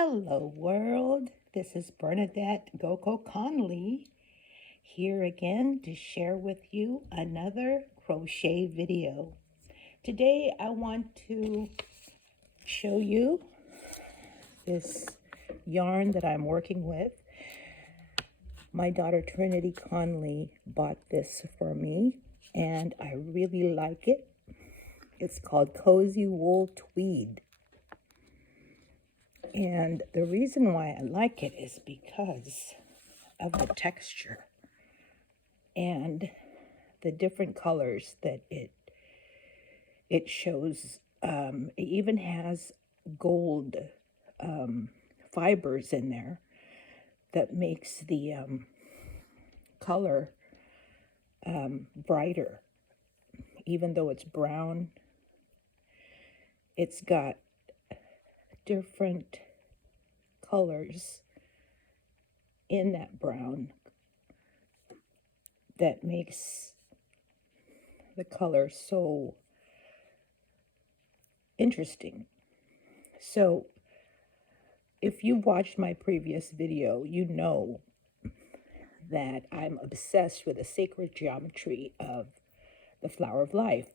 Hello world, this is Bernadette Goko Conley here again to share with you another crochet video. Today I want to show you this yarn that I'm working with. My daughter Trinity Conley bought this for me and I really like it. It's called Cozy Wool Tweed. And the reason why I like it is because of the texture and the different colors that it shows. It even has gold fibers in there that makes the color brighter. Even though it's brown, it's got different colors in that brown that makes the color so interesting. So if you've watched my previous video, you know that I'm obsessed with the sacred geometry of the Flower of Life.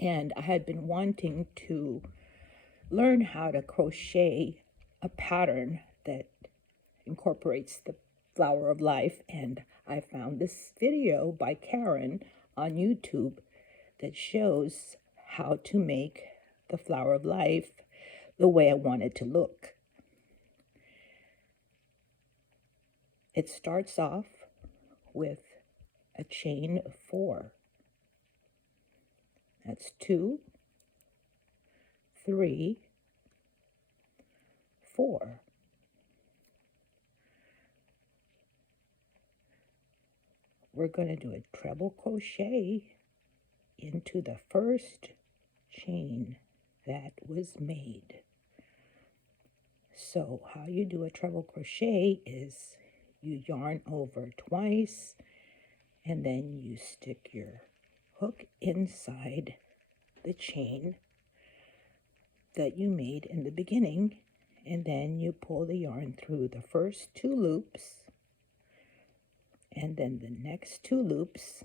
And I had been wanting to learn how to crochet a pattern that incorporates the Flower of Life, and I found this video by Karen on YouTube that shows how to make the Flower of Life the way I want it to look. It starts off with a chain of 4. That's 2, 3, 4. We're going to do a treble crochet into the first chain that was made. So how you do a treble crochet is you yarn over twice and then you stick your hook inside the chain that you made in the beginning, and then you pull the yarn through the first 2 loops and then the next 2 loops,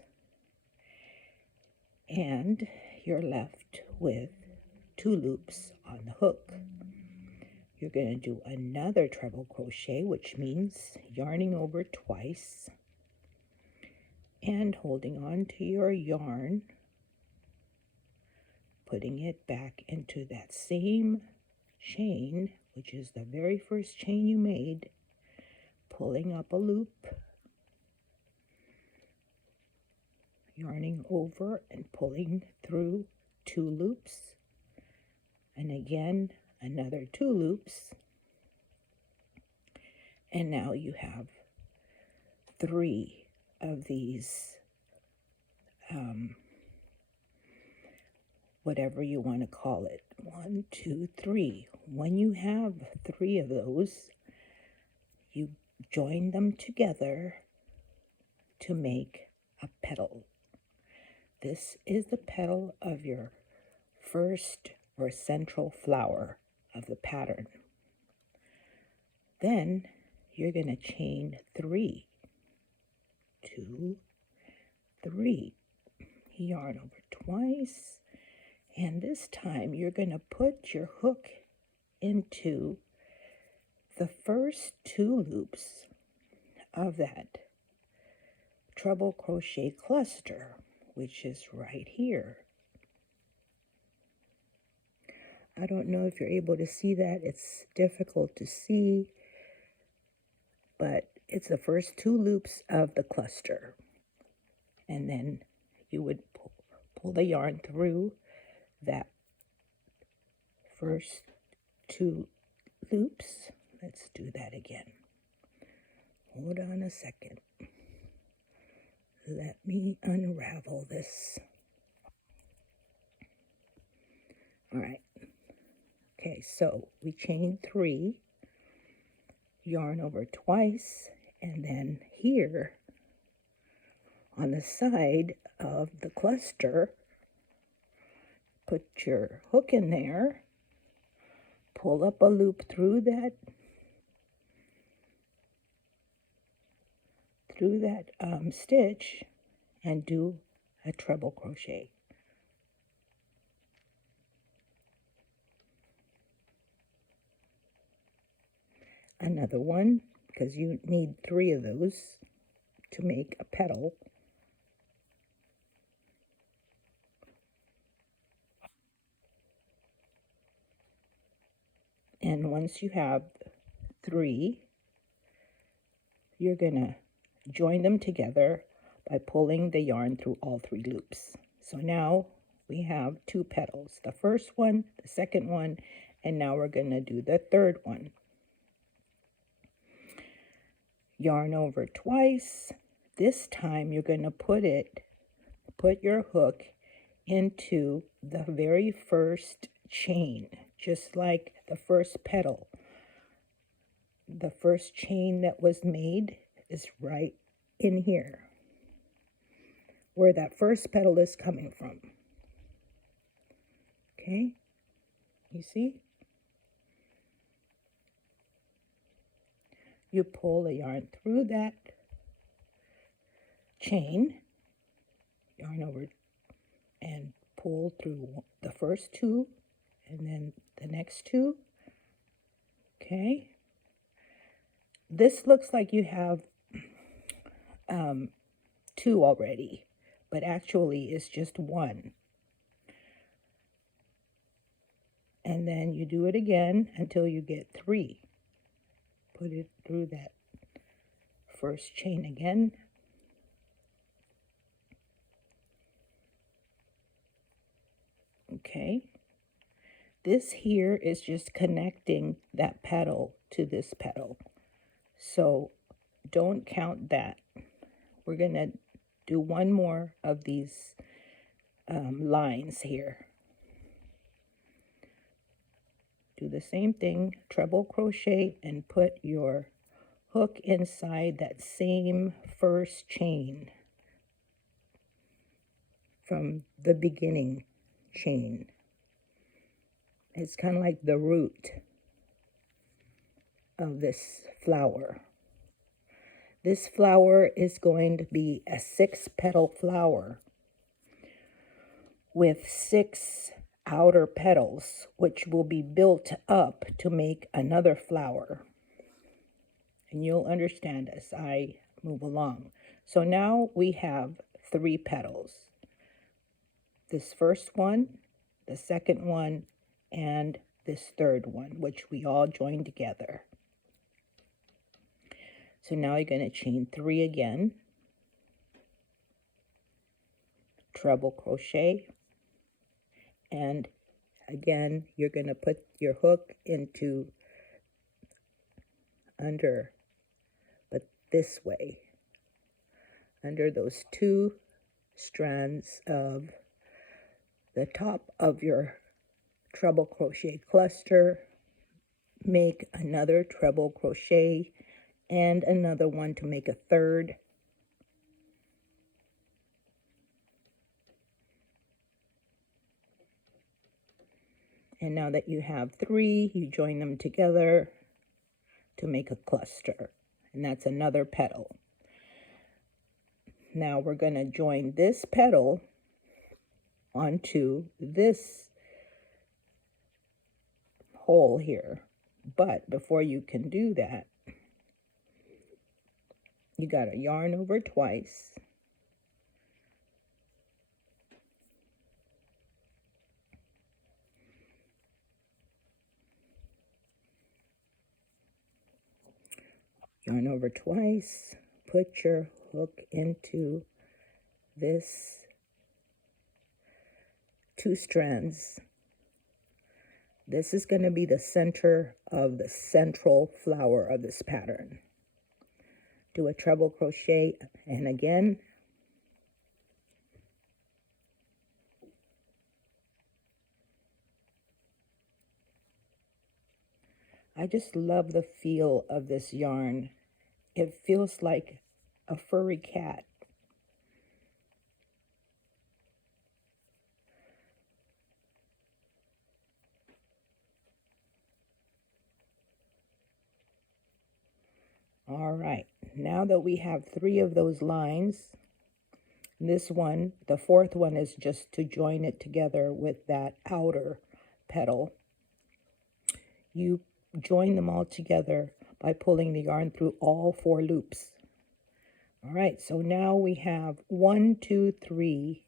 and you're left with 2 loops on the hook. You're going to do another treble crochet, which means yarning over twice and holding on to your yarn, putting it back into that same chain, which is the very first chain you made, pulling up a loop, yarning over and pulling through 2 loops, and again another 2 loops, and now you have 3 of these whatever you want to call it. 1, 2, 3. When you have 3 of those, you join them together to make a petal. This is the petal of your first or central flower of the pattern. Then you're going to chain 3, 2, 3, yarn over twice, and this time you're going to put your hook into the first 2 loops of that treble crochet cluster, which is right here. I don't know if you're able to see that. It's difficult to see, but it's the first 2 loops of the cluster. And then you would pull the yarn through that first 2 loops. Let's do that again. Hold on a second. Let me unravel this. All right. Okay, so we chain 3, yarn over twice, and then here on the side of the cluster, put your hook in there, pull up a loop through that stitch and do a treble crochet. Another one, because you need 3 of those to make a petal. And once you have 3, you're gonna join them together by pulling the yarn through all 3 loops. So now we have 2 petals, the first one, the second one, and now we're gonna do the third one. Yarn over twice. This time you're gonna put your hook into the very first chain, just like the first petal. The first chain that was made is right in here, where that first petal is coming from. Okay, you see? You pull the yarn through that chain, yarn over and pull through the first 2 and then the next 2. Okay, this looks like you have 2 already, but actually it's just 1. And then you do it again until you get 3. Put it through that first chain again. Okay, this here is just connecting that petal to this petal, so don't count that. We're gonna do one more of these lines here. Do the same thing, treble crochet, and put your hook inside that same first chain from the beginning chain. It's kind of like the root of this flower. This flower is going to be a 6-petal flower with 6 outer petals, which will be built up to make another flower. And you'll understand as I move along. So now we have 3 petals. This first one, the second one, and this third one, which we all join together. So now you're going to chain 3 again, treble crochet, and again you're going to put your hook into under, but this way, under those 2 strands of the top of your treble crochet cluster. Make another treble crochet and another one to make a third. And now that you have 3, you join them together to make a cluster, and that's another petal. Now we're going to join this petal onto this hole here. But before you can do that, you got to yarn over twice. Yarn over twice, put your hook into this 2 strands. This is going to be the center of the central flower of this pattern. Do a treble crochet, and again, I just love the feel of this yarn. It feels like a furry cat. All right, now that we have 3 of those lines, this one, the 4th one, is just to join it together with that outer petal. You join them all together by pulling the yarn through all 4 loops. All right, so now we have 1, 2, 3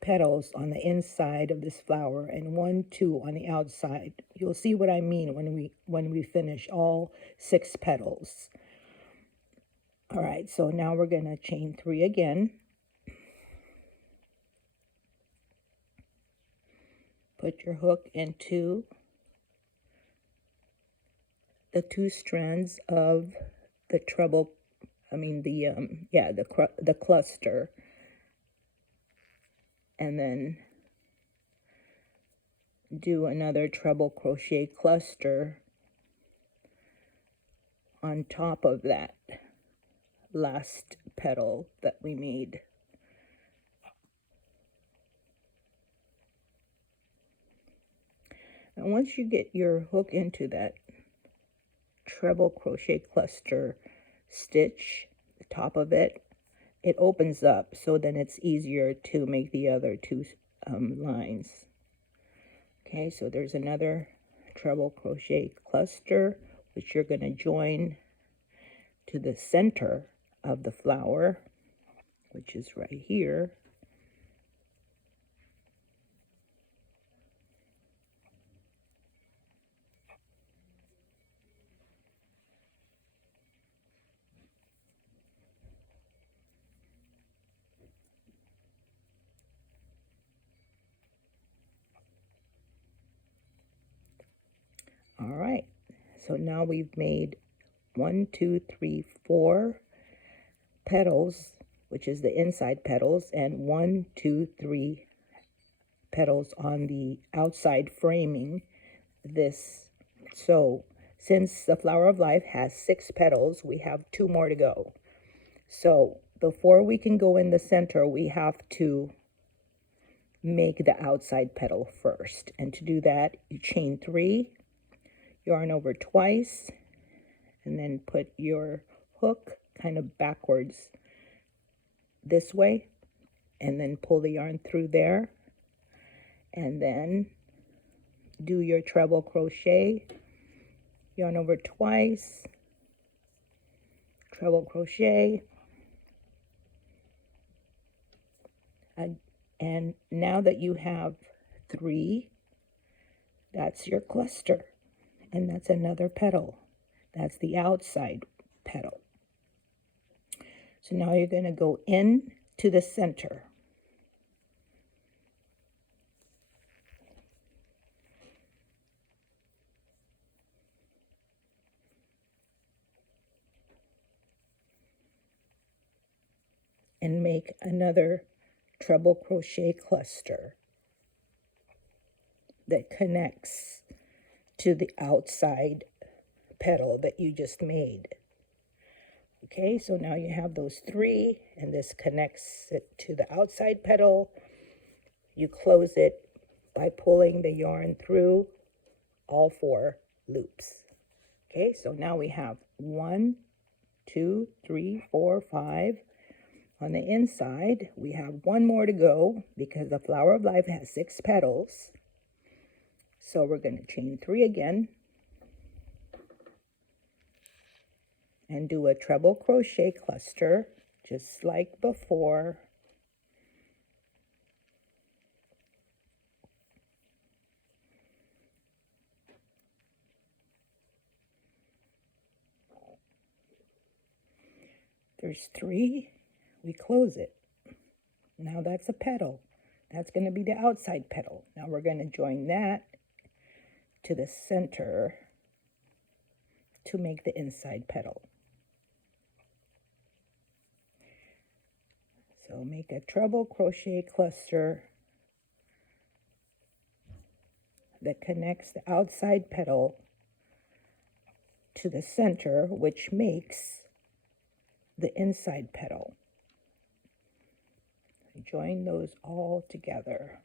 petals on the inside of this flower and 1, 2 on the outside. You'll see what I mean when we finish all 6 petals. All right, so now we're going to chain 3 again. Put your hook into the 2 strands of the the cluster, and then do another treble crochet cluster on top of that last petal that we made. And once you get your hook into that treble crochet cluster stitch, the top of it, it opens up, so then it's easier to make the other 2 lines. Okay, so there's another treble crochet cluster, which you're going to join to the center of the flower, which is right here. All right, so now we've made 1, 2, 3, 4 petals, which is the inside petals, and 1, 2, 3 petals on the outside framing this. So since the Flower of Life has 6 petals, we have 2 more to go. So before we can go in the center, we have to make the outside petal first. And to do that, you chain 3, yarn over twice, and then put your hook kind of backwards this way, and then pull the yarn through there, and then do your treble crochet, yarn over twice, treble crochet, and now that you have 3, that's your cluster, and that's another petal. That's the outside petal. So now you're going to go in to the center. And make another treble crochet cluster that connects to the outside petal that you just made. Okay, so now you have those 3, and this connects it to the outside petal. You close it by pulling the yarn through all 4 loops. Okay, so now we have 1, 2, 3, 4, 5. On the inside, we have 1 more to go because the Flower of Life has 6 petals. So we're going to chain 3 again and do a treble crochet cluster just like before. There's 3, we close it. Now that's a petal. That's going to be the outside petal. Now we're going to join that to the center to make the inside petal. So make a treble crochet cluster that connects the outside petal to the center, which makes the inside petal. Join those all together.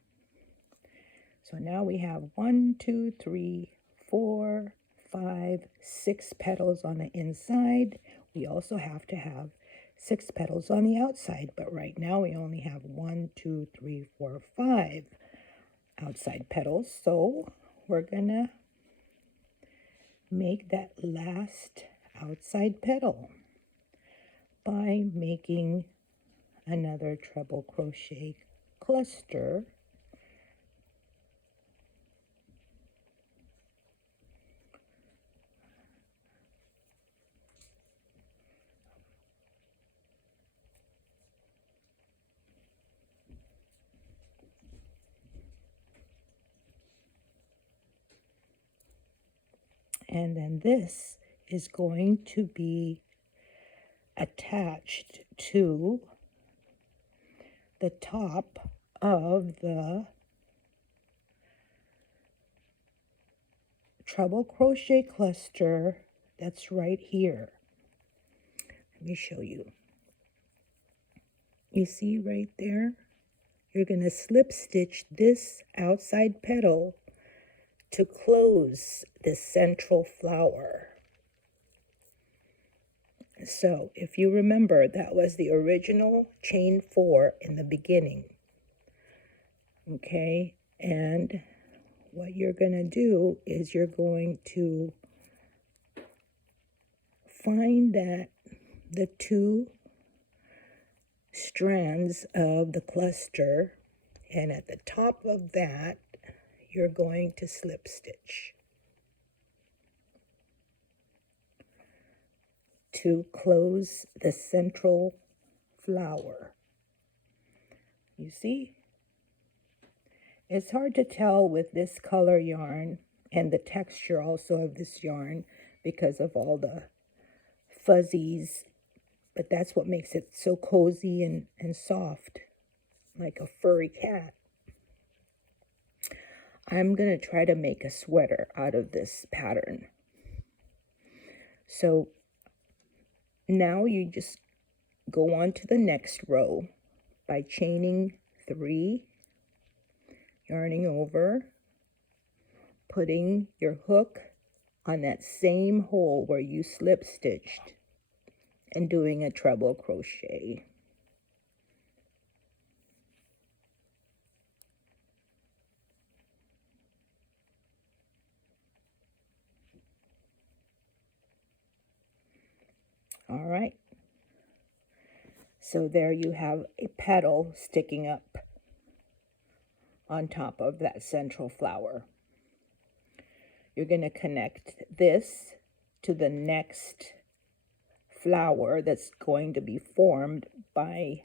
So now we have 1, 2, 3, 4, 5, 6 petals on the inside. We also have to have 6 petals on the outside, but right now we only have 1, 2, 3, 4, 5 outside petals. So we're gonna make that last outside petal by making another treble crochet cluster. And then this is going to be attached to the top of the treble crochet cluster that's right here. Let me show you. You see right there? You're going to slip stitch this outside petal to close the central flower. So if you remember, that was the original chain 4 in the beginning. Okay, and what you're going to do is you're going to find that the 2 strands of the cluster, and at the top of that you're going to slip stitch to close the central flower. You see? It's hard to tell with this color yarn and the texture also of this yarn because of all the fuzzies, but that's what makes it so cozy and soft, like a furry cat. I'm going to try to make a sweater out of this pattern. So now you just go on to the next row by chaining 3, yarning over, putting your hook on that same hole where you slip stitched, and doing a treble crochet. All right. So there you have a petal sticking up on top of that central flower. You're going to connect this to the next flower that's going to be formed by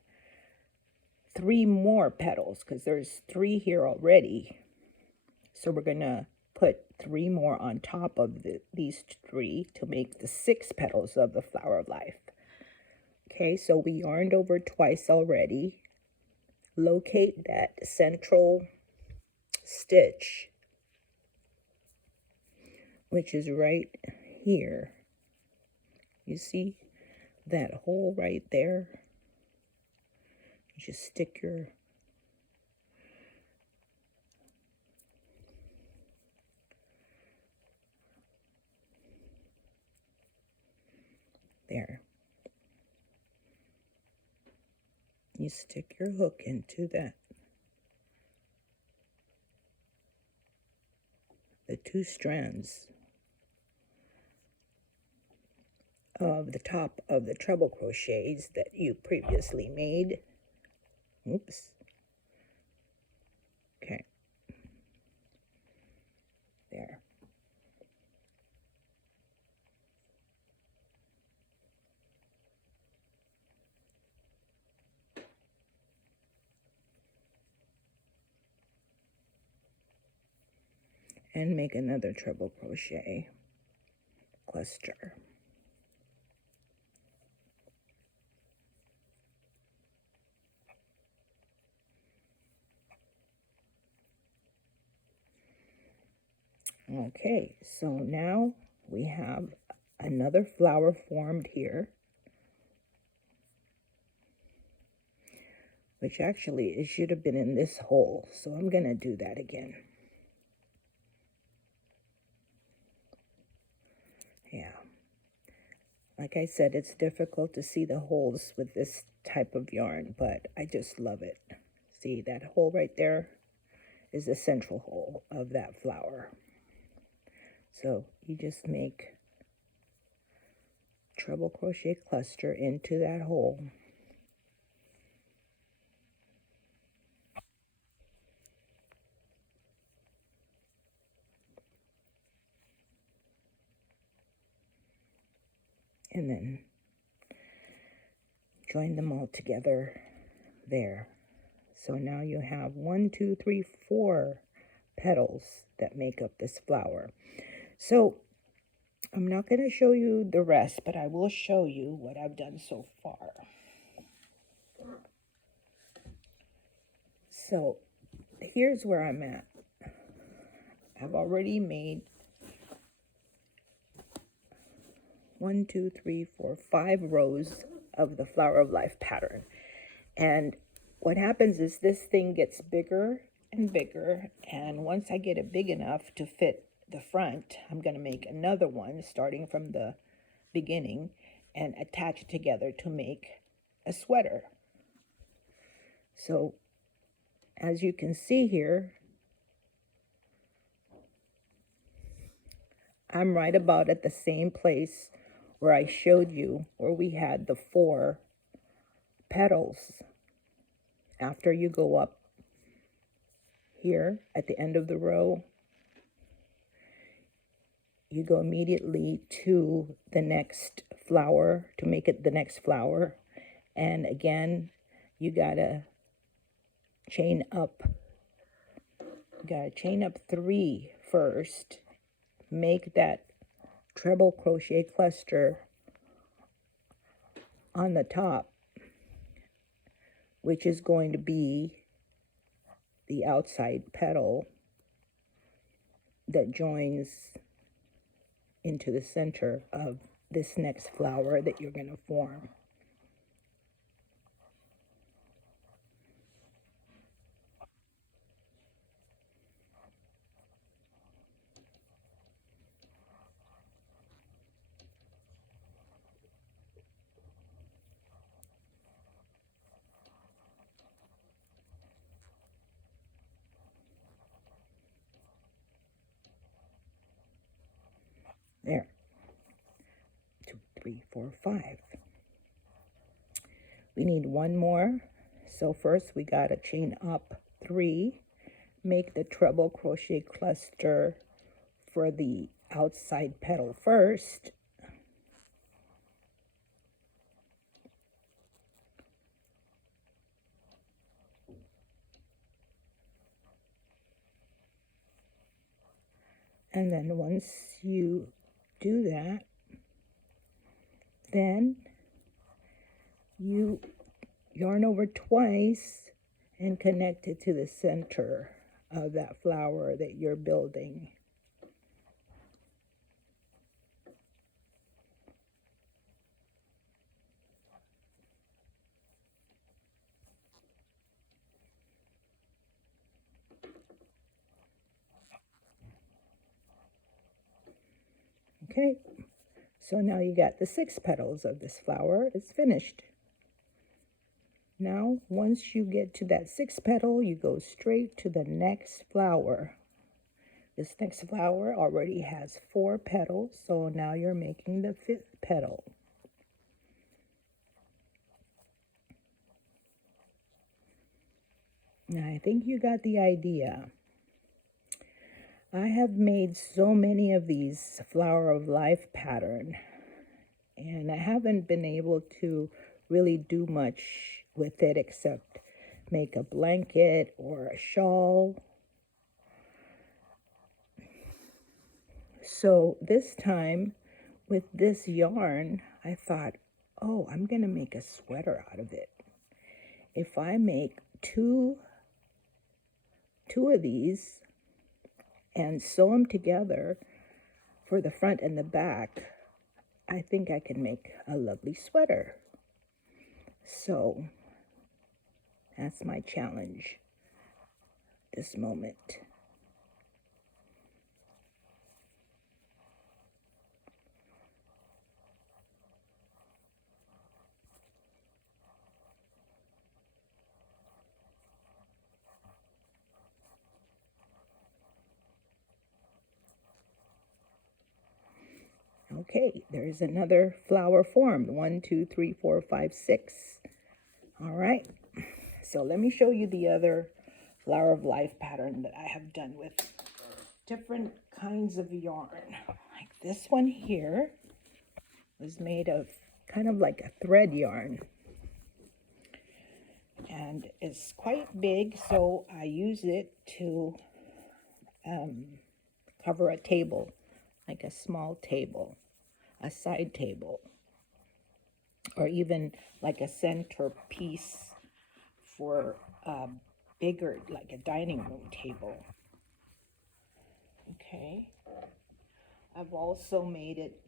3 more petals, because there's 3 here already. So we're going to put 3 more on top of these 3 to make the 6 petals of the flower of life. Okay, so we yarned over twice already. Locate that central stitch, which is right here. You see that hole right there? You just stick your there. You stick your hook into that. The 2 strands of the top of the treble crochets that you previously made. Oops. Okay. There. And make another treble crochet cluster. Okay, so now we have another flower formed here, which actually it should have been in this hole, so I'm going to do that again. Yeah. Like I said, it's difficult to see the holes with this type of yarn, but I just love it. See, that hole right there is the central hole of that flower. So you just make treble crochet cluster into that hole. And then join them all together there. So now you have 1, 2, 3, 4 petals that make up this flower. So I'm not going to show you the rest, but I will show you what I've done so far. So here's where I'm at. I've already made 1, 2, 3, 4, 5 rows of the Flower of Life pattern. And what happens is this thing gets bigger and bigger, and once I get it big enough to fit the front, I'm going to make another one starting from the beginning and attach it together to make a sweater. So as you can see here, I'm right about at the same place where I showed you where we had the 4 petals. After you go up here at the end of the row, you go immediately to the next flower to make it the next flower. And again, you gotta chain up. You gotta chain up 3 first. Make that treble crochet cluster on the top, which is going to be the outside petal that joins into the center of this next flower that you're going to form. There. 2, 3, 4, 5. We need 1 more. So first we got to chain up 3, make the treble crochet cluster for the outside petal first. And then once you do that, then you yarn over twice and connect it to the center of that flower that you're building. Okay, so now you got the 6 petals of this flower. It's finished. Now, once you get to that 6th petal, you go straight to the next flower. This next flower already has 4 petals, so now you're making the 5th petal. Now, I think you got the idea. I have made so many of these Flower of Life pattern, and I haven't been able to really do much with it except make a blanket or a shawl. So this time with this yarn, I thought, oh, I'm going to make a sweater out of it. If I make two of these and sew them together for the front and the back, I think I can make a lovely sweater. So that's my challenge this moment. Okay, there's another flower formed. 1, 2, 3, 4, 5, 6. All right, so let me show you the other flower of life pattern that I have done with different kinds of yarn. Like this one here was made of kind of like a thread yarn. And it's quite big, so I use it to cover a table, like a small table, a side table, or even like a centerpiece for a bigger, like a dining room table. Okay. I've also made it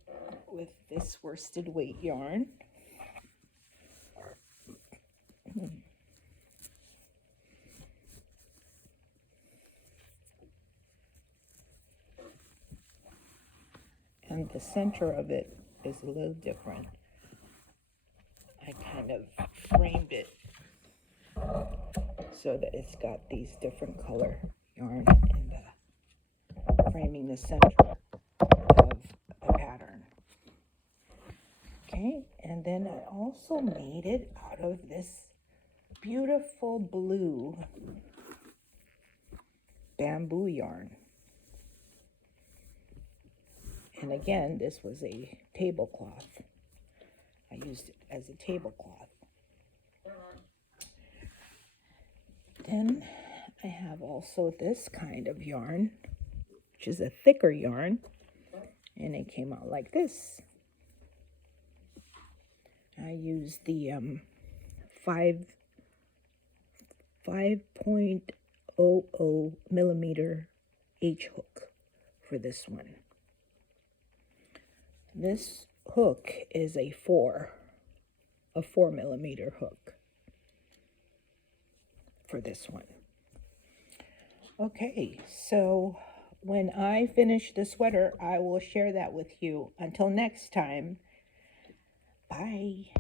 with this worsted weight yarn. And the center of it is a little different. I kind of framed it so that it's got these different color yarn in the framing the center of the pattern. Okay, and then I also made it out of this beautiful blue bamboo yarn. And again, this was a tablecloth. I used it as a tablecloth. Then I have also this kind of yarn, which is a thicker yarn, and it came out like this. I used the 5.00 millimeter H hook for this one. This hook is a 4 millimeter hook for this one. Okay, so when I finish the sweater, I will share that with you. Until next time, bye.